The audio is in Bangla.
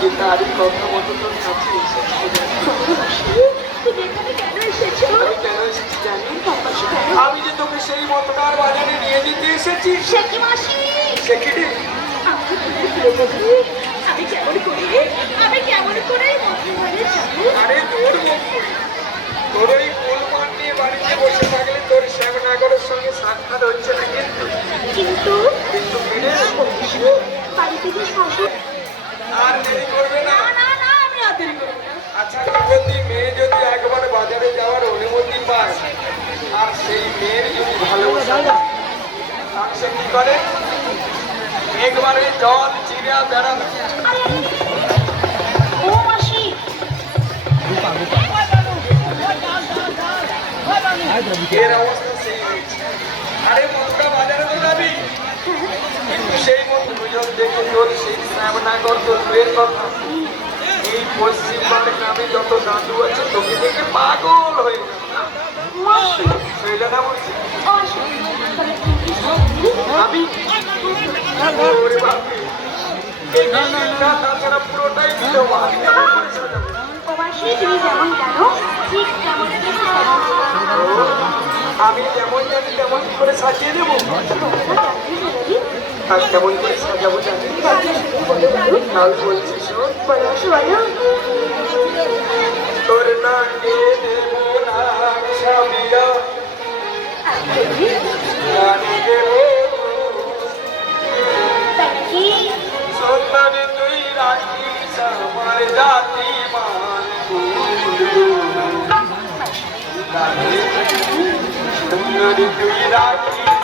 যে তারই কথা মতো তোর কাছে এসেছি আমি যে তোকে সেই মতটার বাজারে নিয়ে দিতে এসেছি সে কি মাসি? সে কি রে? আমাকে তুমি ফিরে যাবে আমি কেমন করে আমি কেমন করে আরে তোর মুখ তোর ওই নিয়ে বাড়িতে বসে থাকলে তোর শ্যামনগরের সঙ্গে সাক্ষাৎ হচ্ছে না কিন্তু। কিন্তু কিন্তু বাড়িতে যে আচ্ছা বাজারে যাওয়ার অনুমতি পায় আর সেই মেয়ের যদি সে কি করে? একবারে জল বেড়াবে। আরে, এর অবস্থা সেই আরে মধুটা বাজারে তো যাবি? কিন্তু সেই মতো দুজন দেখে তোর শ্যামনাগর কথা। এই পশ্চিমবঙ্গ গ্রামে যত দাদু আছে, তোকে দেখে পাগল হয়ে যাবে না? পুরোটাই দিল তেমন আমি যেমন জানি তেমন করে সাজিয়ে দেবো। আর কেমন করে সাজাবো তাহলে বলছি শোন তোর নাকে দেবো নাম সাবিয়া গানে দেবো সন্তান তুই রাখিস